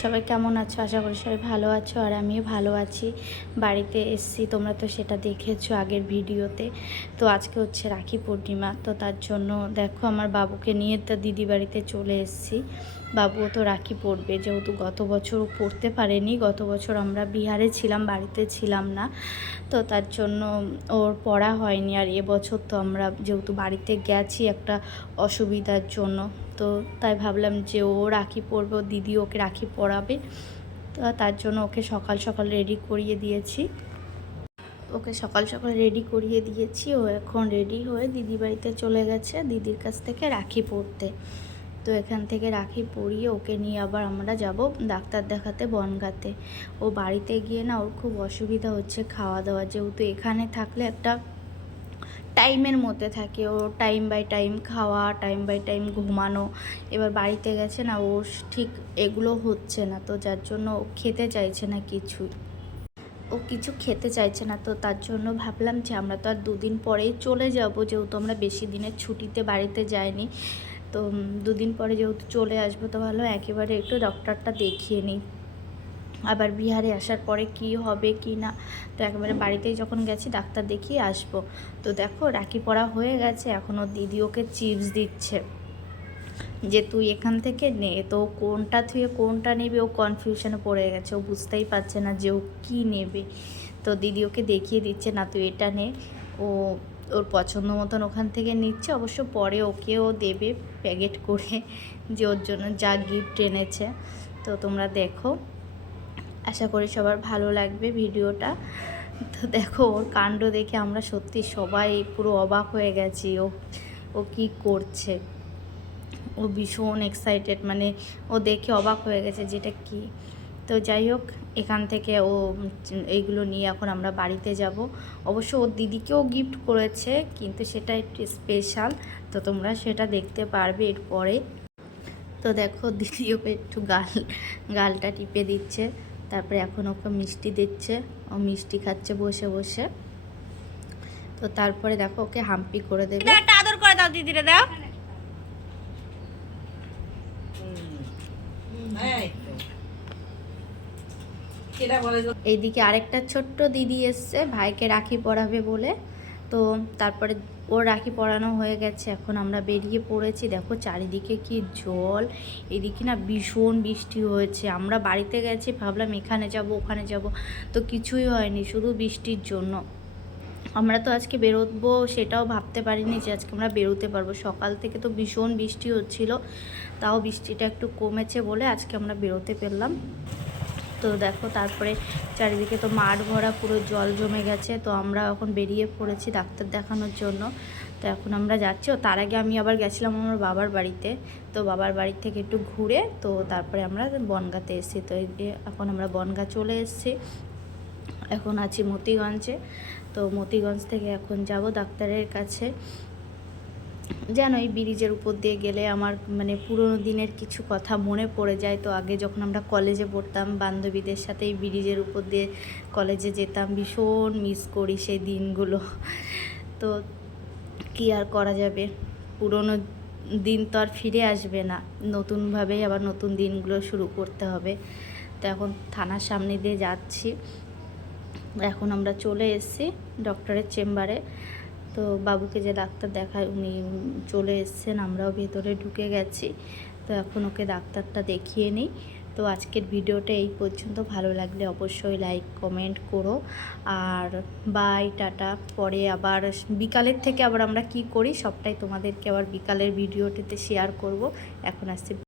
সবাই কেমন আছো? আশা করি সবাই ভালো আছো, আর আমিও ভালো আছি। বাড়িতে এসছি, তোমরা তো সেটা দেখেছো আগের ভিডিওতে। তো আজকে হচ্ছে রাখি পূর্ণিমা, তো তার জন্য দেখো আমার বাবুকে নিয়ে তো দিদি বাড়িতে চলে এসছি। বাবুও তো রাখি পরবে, যেহেতু গত বছর পরতে পারেনি। গত বছর আমরা বিহারে ছিলাম, বাড়িতে ছিলাম না, তো তার জন্য ওর পড়া হয়নি। আর এবছর তো আমরা যেহেতু বাড়িতে গেছি একটা অসুবিধার জন্য, তো তাই ভাবলাম যে ও রাখি পরবে, ও দিদি ওকে রাখি পরাবে। তো তার জন্য ওকে সকাল সকাল রেডি করিয়ে দিয়েছি। ও এখন রেডি হয়ে দিদি বাড়িতে চলে গেছে দিদির কাছ থেকে রাখি পরতে। তো এখান থেকে রাখি পরিয়ে ওকে নিয়ে আবার আমরা যাব ডাক্তার দেখাতে বনগাঁতে। ও বাড়িতে গিয়ে না ওর খুব অসুবিধা হচ্ছে খাওয়া দাওয়া, যেহেতু এখানে থাকলে একটা টাইমের মধ্যে থাকে, ও টাইম বাই টাইম খাওয়া, টাইম বাই টাইম ঘুমানো। এবার বাড়িতে গেছে না, ও ঠিক এগুলো হচ্ছে না, তো যার জন্য ও খেতে চাইছে না কিছু খেতে চাইছে না। তো তার জন্য ভাবলাম যে আমরা তো আর দুদিন পরেই চলে যাব, যেহেতু আমরা বেশি দিনের ছুটিতে বাড়িতে যাইনি, তো দুদিন পরে যেহেতু চলে আসবো, তো ভালো একেবারে একটু ডক্টরটা দেখিয়ে নিই। আবার বিহারে আসার পরে কি হবে কি না, তো একেবারে বাড়িতেই যখন গেছি ডাক্তার দেখিয়ে আসবো। তো দেখো রাখি পরা হয়ে গেছে, এখনও দিদি ওকে চিপস দিচ্ছে যে তুই এখান থেকে নে। তো কোনটা থুয়ে কোনটা নেবে ও কনফিউশনে পড়ে গেছে, ও বুঝতেই পারছে না যে ও কী নেবে। তো দিদি ওকে দেখিয়ে দিচ্ছে, না তুই এটা নে। ও ওর পছন্দ মতন ওখান থেকে নিচ্ছে, অবশ্য পরে ওকেও দেবে প্যাকেট করে, যে ওর জন্য যা গিফট এনেছে। তো তোমরা দেখো, আশা করি সবার ভালো লাগবে ভিডিওটা। তো দেখো ওর কাণ্ড দেখে আমরা সত্যি সবাই পুরো অবাক হয়ে গেছি। ও কি করছে, ও ভীষণ এক্সাইটেড, মানে ও দেখে অবাক হয়ে গেছে যেটা কি। তো যাই হোক, এখান থেকে ও এইগুলো নিয়ে এখন আমরা বাড়িতে যাব। অবশ্য ওর দিদিকেও গিফট করেছে, কিন্তু সেটা একটু স্পেশাল, তো তোমরা সেটা দেখতে পারবে এরপরে। তো দেখো দিদি ওকে একটু গালটা টিপে দিচ্ছে, তারপরে এখন ওকে মিষ্টি দিচ্ছে, ও মিষ্টি খাচ্ছে বসে বসে। তো তারপরে দেখো ওকে হাম্পি করে দেবে। একটা আদর করে দাও দিদিরে, দাও। এইদিকে আরেকটা ছোট্ট দিদি এসছে ভাইকে রাখি পরাবে বলে। তো তারপরে ওর রাখি পরানো হয়ে গেছে, এখন আমরা বেরিয়ে পড়েছি। দেখো চারিদিকে কি জল, এদিকে না ভীষণ বৃষ্টি হয়েছে। আমরা বাড়িতে গেছি, ভাবলাম এখানে যাব ওখানে যাব, তো কিছুই হয়নি, শুধু বৃষ্টির জন্য। আমরা তো আজকে বেরোবো সেটাও ভাবতে পারিনি যে আজকে আমরা বেরোতে পারবো। সকাল থেকে তো ভীষণ বৃষ্টি হচ্ছিল, তাও বৃষ্টিটা একটু কমেছে বলে আজকে আমরা বেরোতে পারলাম। তো দেখো তারপরে চারিদিকে তো মাঠ ভরা, পুরো জল জমে গেছে। তো আমরা এখন বেরিয়ে পড়েছি ডাক্তার দেখানোর জন্য। তো এখন আমরা যাচ্ছি। ও তার আগে আমি আবার গেছিলাম আমার বাবার বাড়িতে, তো বাবার বাড়ি থেকে একটু ঘুরে তো তারপরে আমরা বনগাঁতে এসেছি। তো এখন আমরা বনগাঁ চলে এসেছি, এখন আছি মতিগঞ্জে। তো মতিগঞ্জ থেকে এখন যাব ডাক্তারের কাছে। জানো এই ব্রিজের উপর দিয়ে গেলে আমার মানে পুরোনো দিনের কিছু কথা মনে পড়ে যায়। তো আগে যখন আমরা কলেজে পড়তাম বান্ধবীদের সাথে এই ব্রিজের উপর দিয়ে কলেজে যেতাম, ভীষণ মিস করি সেই দিনগুলো। তো কি আর করা যাবে, পুরোনো দিন তো আর ফিরে আসবে না, নতুনভাবেই আবার নতুন দিনগুলো শুরু করতে হবে। তো এখন থানার সামনে দিয়ে যাচ্ছি, এখন আমরা চলে এসেছি ডক্টরের চেম্বারে। তো বাবুকে যে ডাক্তার দেখায় উনি চলে এসেছেন, আমরাও ভেতরে ঢুকে গেছি। তো এখন ওকে ডাক্তারটা দেখিয়ে নিই। তো আজকের ভিডিওটা এই পর্যন্ত, ভালো লাগলে অবশ্যই লাইক কমেন্ট করো। আর বাই টাটা। পরে আবার বিকালের থেকে আবার আমরা কি করি সবটাই তোমাদেরকে আবার বিকালের ভিডিওটিতে শেয়ার করব। এখন আসছি।